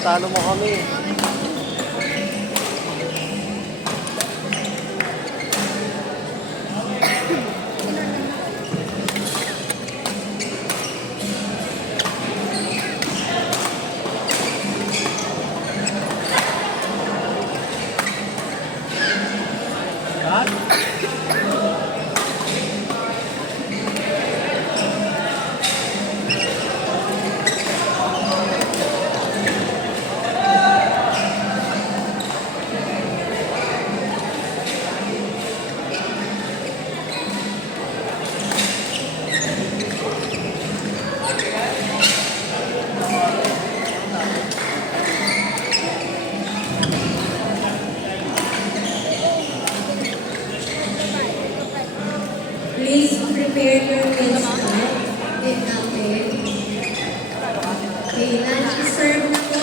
Talo mo kami. Please prepare your meals card. Wait natin. Okay, lunch is served na po.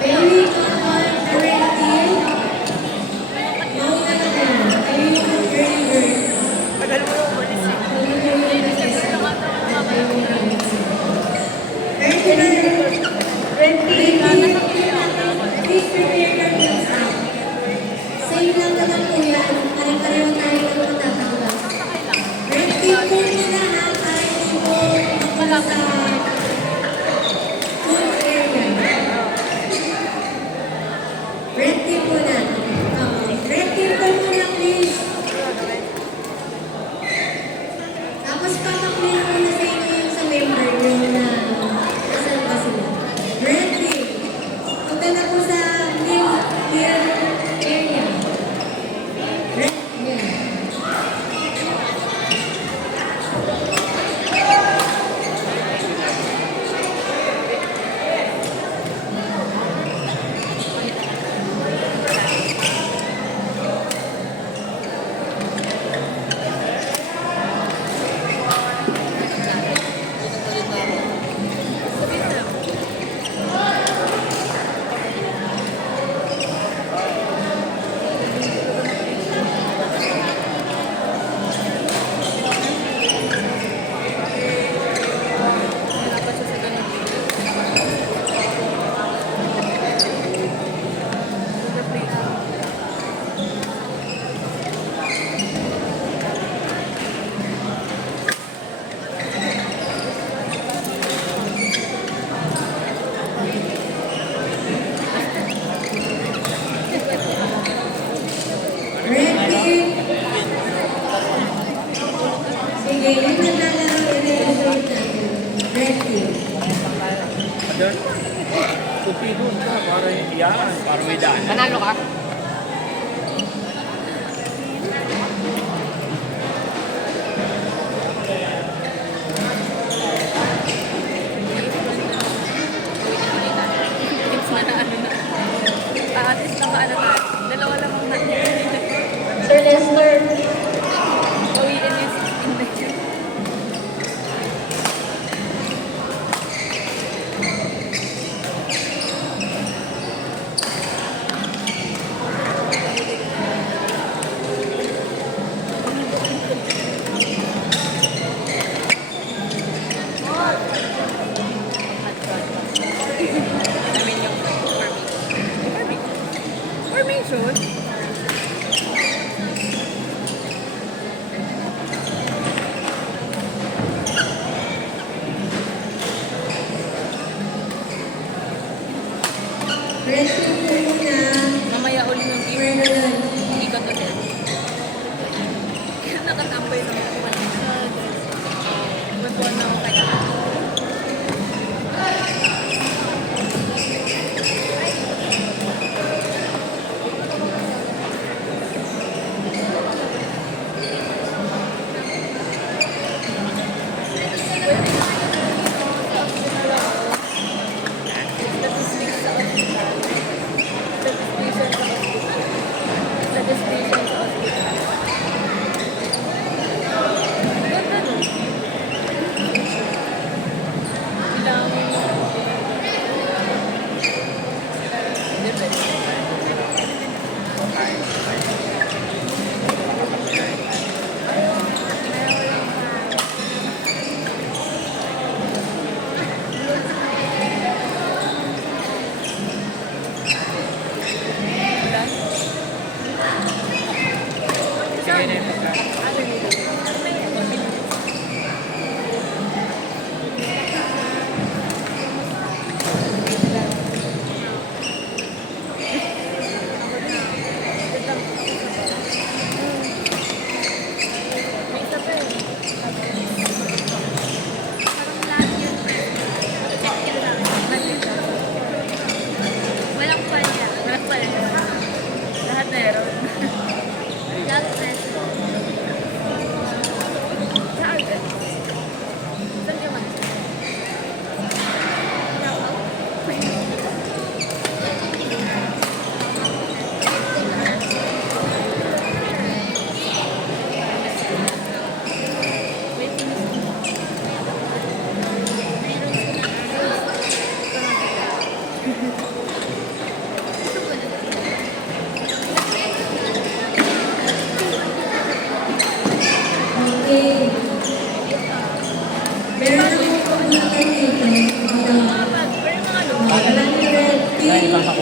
May we come on already? Mauna na kayo. Kayo yung early bird. Kayo yung please prepare your meals out. Sa'yo lang naman po yan. Pare-pareho tayo ng matatanggap. Ready po muna ha. Tayo po sa food area. Ready po na. Ready po muna please. Tapos pataklihan muna sa inyo yung sa member nyo na kasal ba sila. Ready. Punta na po sa meal area. Ready. Yeah. Ready? Sige, yung naglalaro i-reserve natin. Ready? Tupi doon ka, para yan, para may daan. Panalo ka? At-least na ba ano tayo? Dalawa lang ang Sir Lester. Uwiin yung 16 na yun. I mean yung formation. Ready po muna. Mamaya ulit yung We're na lunch. hindi ka to din. Nakatambay lang ako. Magbuwan na ako kaya.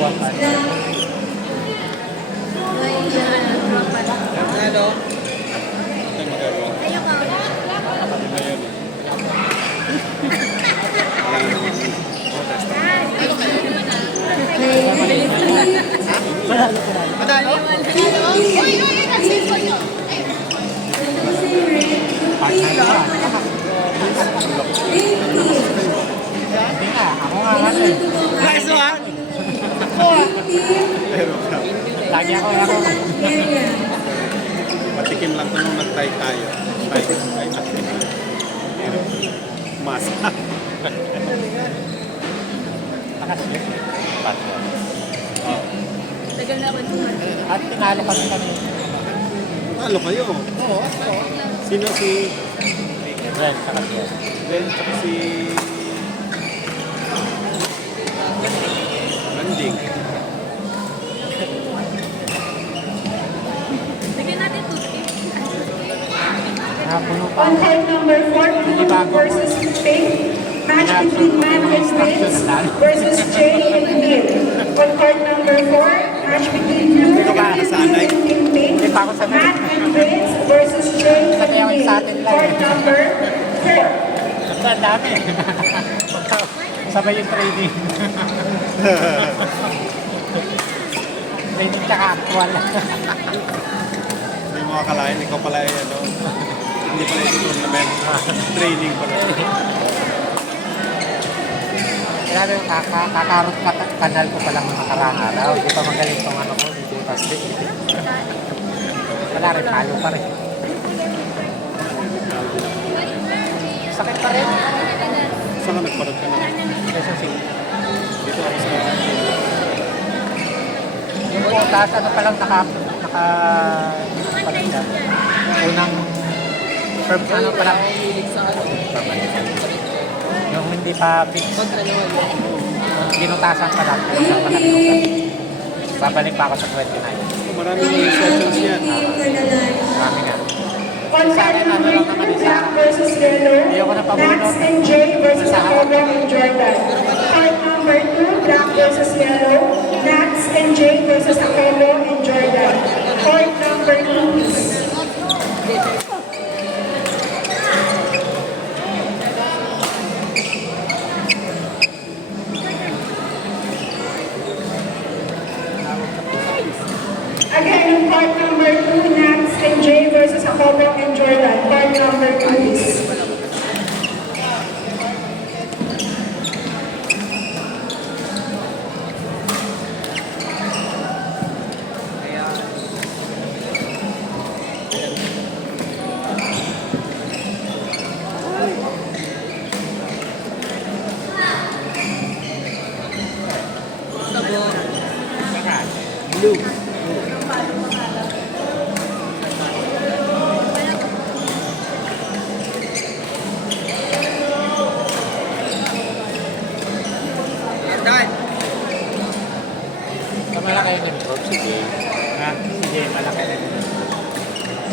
White yan. Hello? Nice one! Lagi ako. Patikim lang ko nung nag-try tayo. Try natin. Pero, mas. Nakaslip. Tagal na ako sa market. At tinalo kami. Talo kayo. Oo. Sino si Ren, nakaslip. Ben tsaka si Landing? Bigyan natin toothpick. Puno pa. On court number 14 versus Pink, match between Matt and Vince versus Jay and Neil. On court number 4, match between Blue and Neil in Pink, Matt and Vince versus Jay and Neil. Court number 4. Ang dami. Sabay yung training. Training tsaka actual. Hindi mo akalain, ikaw pala ay ano. Hindi pala ito tournament. Training pala. Grabe, kakarot kanal ko palang mga karang araw. Di pa magaling tong ano ko, hindi butas din. Wala rin, palo pa rin. Sakit pa rin. Saan ka nagparod ka na? Quezon City. Dito ako sa... Yung butas, ano palang unang firm, ano palang yung hindi pa fix. Ginutasan pa lang. Babalik pa ako sa 29. Maraming sessions yan. Marami nga. On court number 2, Black versus Yellow, Max and Jay versus Apollo and Jordan. Court number 2, Black versus Yellow, Max and Jay versus Apollo and Jordan. Court number 2. Again, in court number 2, Nats and Jay versus Apollo and Jordan. Court number 2, please. Blue. Malaki yung nag-drop si Jay. Ha? Si Jay, malaki na nag-drop.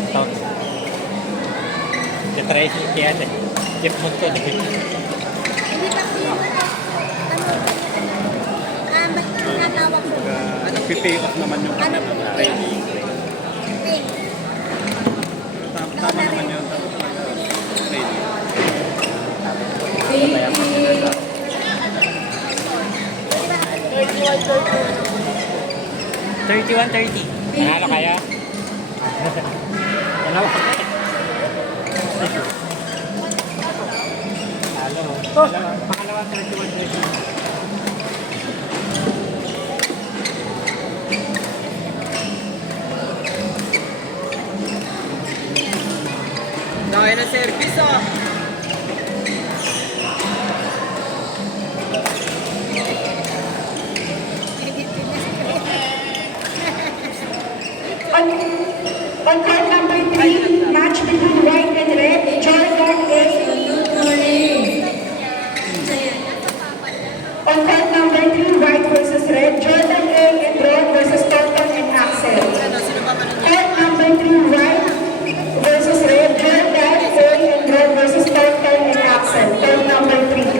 Ito. Natry siya yan eh. Jeff mo ito eh. Nag-pay off naman yung training. Tama naman yun. Training. 31-30. Nanalo kaya? Nanalo ka. Pakalawa 31-30. Dahil na service ah. On court number 3, match between white and red, Jordan A. On court number 3, white versus red, Jordan A. and Ron versus Thornton and Axel. Court number 3, white versus red, Jordan A. and Ron versus Thornton and Axel. Court number 3.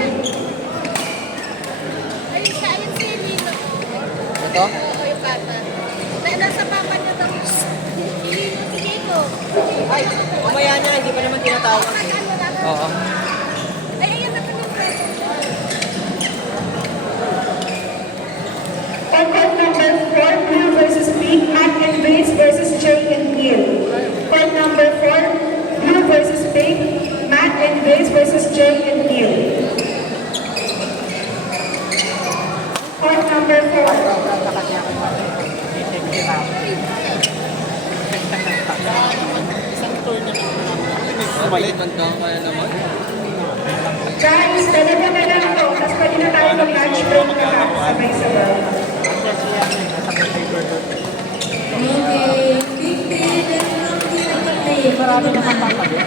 tawag. Oo. Ay, ayun na kami. On court number 4, Blue versus Pink, Matt and Vince versus Jay and Neil. Court number 4, Blue versus Pink, Matt and Vince versus Jay and Neil. Court number 4. Umalit. Tandaan kaya naman. Guys, dalawa na lang to. Tapos pwede na tayo mag-lunch break na lang. Sabay-sabay. Okay, 15, let's not be a play. Marami na mapapagod.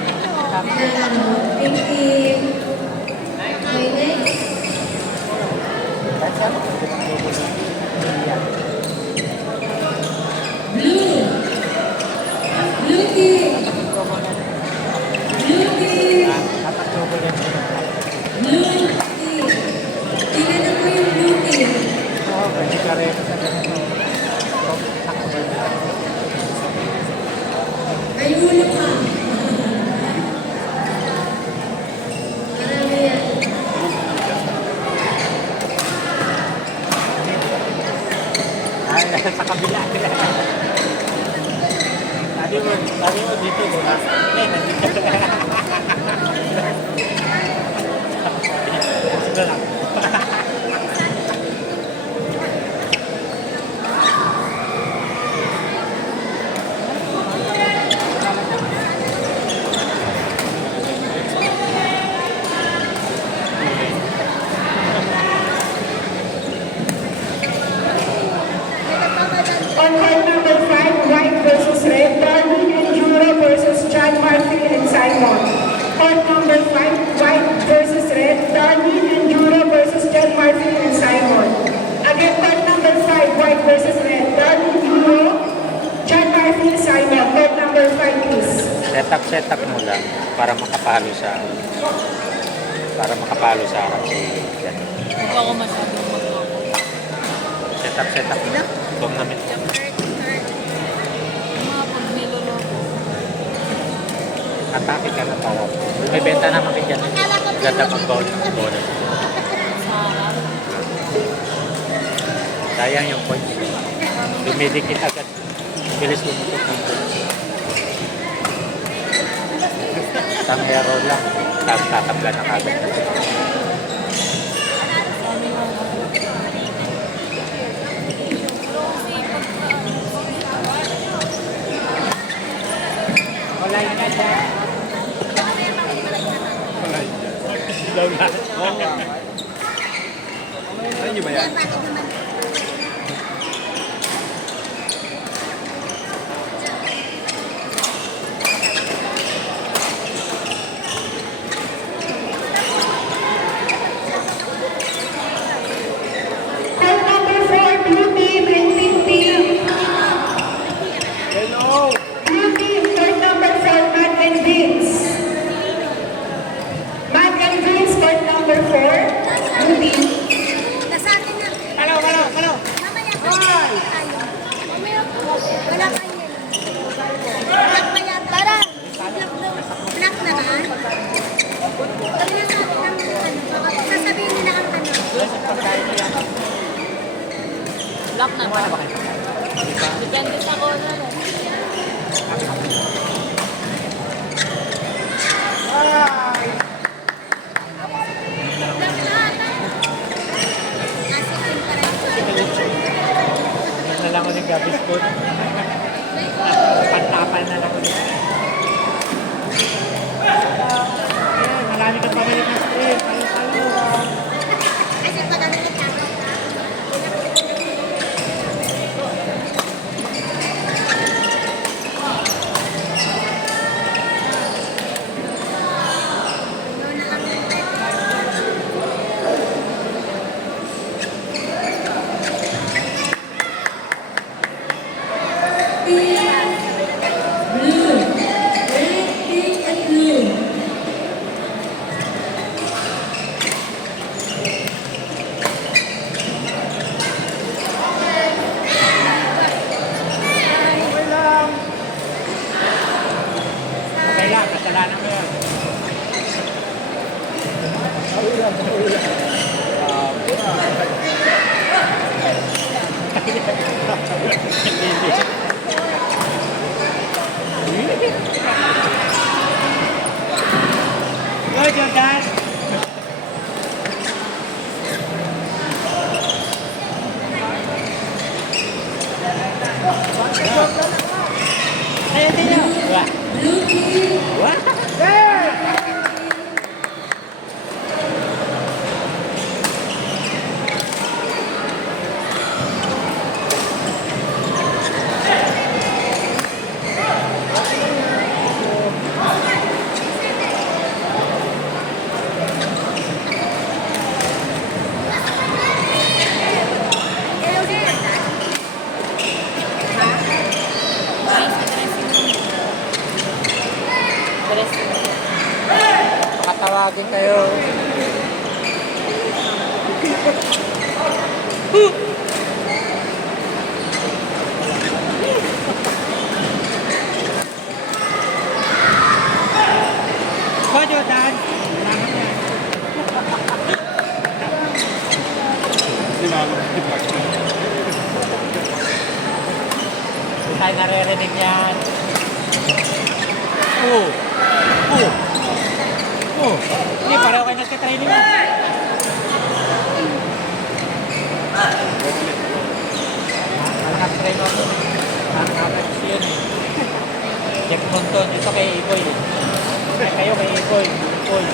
15. Okay, next. Blue. Blue team. Blue team. Blue team. Tingnan mo yung blue team. May ulo pa. Marami yan. Sa kabila. Sabi mo dito, diba? Nandito. Gusto lang. On court number 5, White versus Red, Darwin and Jura versus John Murphy and Simon. Court number 5, White versus Red, Darwin and Jura versus John Murphy and Simon. Again, court number 5, White versus Red, Darwin, Jura, John Murphy and Simon. Court number 5, please. Setup mo lang para makapalo sa harap si Jan. Hindi pa ako masyadong magloko. Setup mo. Itong namin. Yung third. Mga pag niloloko. Atake ka na para. May benta naman ka dyan. Ganda pang bonus. Sa harap. Sayang yung points. Dumidikit agad. Bilis lumutok ng points. Isang hero lang. Tapos tatabla na kagad. Wala yun na dyan. Daw na. Ano nyo ba yan? Court number 4, Blue team and Pink team. Hello! Blue team, court number 4, Matt and Vince. Matt and Vince, court number 4, Blue team. Nasa atin na. Hello! Mamaya pa tayo. Mamaya po. Wala kayo. Black pa yan. Tara. Black naman. Sabi na sa atin ang ano. Sasabihin nila ang ano. Lock na ba? Depende sa corner. Black na ata. Nasa atin pa rin. Yan na lang ko ng Gabby's food. Pantapan na lang ko nito. Marami kang pamili ng street. Kasi pag ano na tayo. Ano na kami. Blue. Red, pink, and blue. Okay lang, kasalanan mo yun. Go, Jordan! Ayan din yun! Wah! Blue team, Wah! Dressing room. Makatawagin kayo. Go, Jordan! Hindi tayo naririnig yan. Oo. Oo. Oo. Hindi, pareho kayo nagtitraining mo. Nakasitrain ako. Nakakapos yun eh. Jack Bonton, ito kay Ikoy. Kayo kay Ikoy. Ikoy.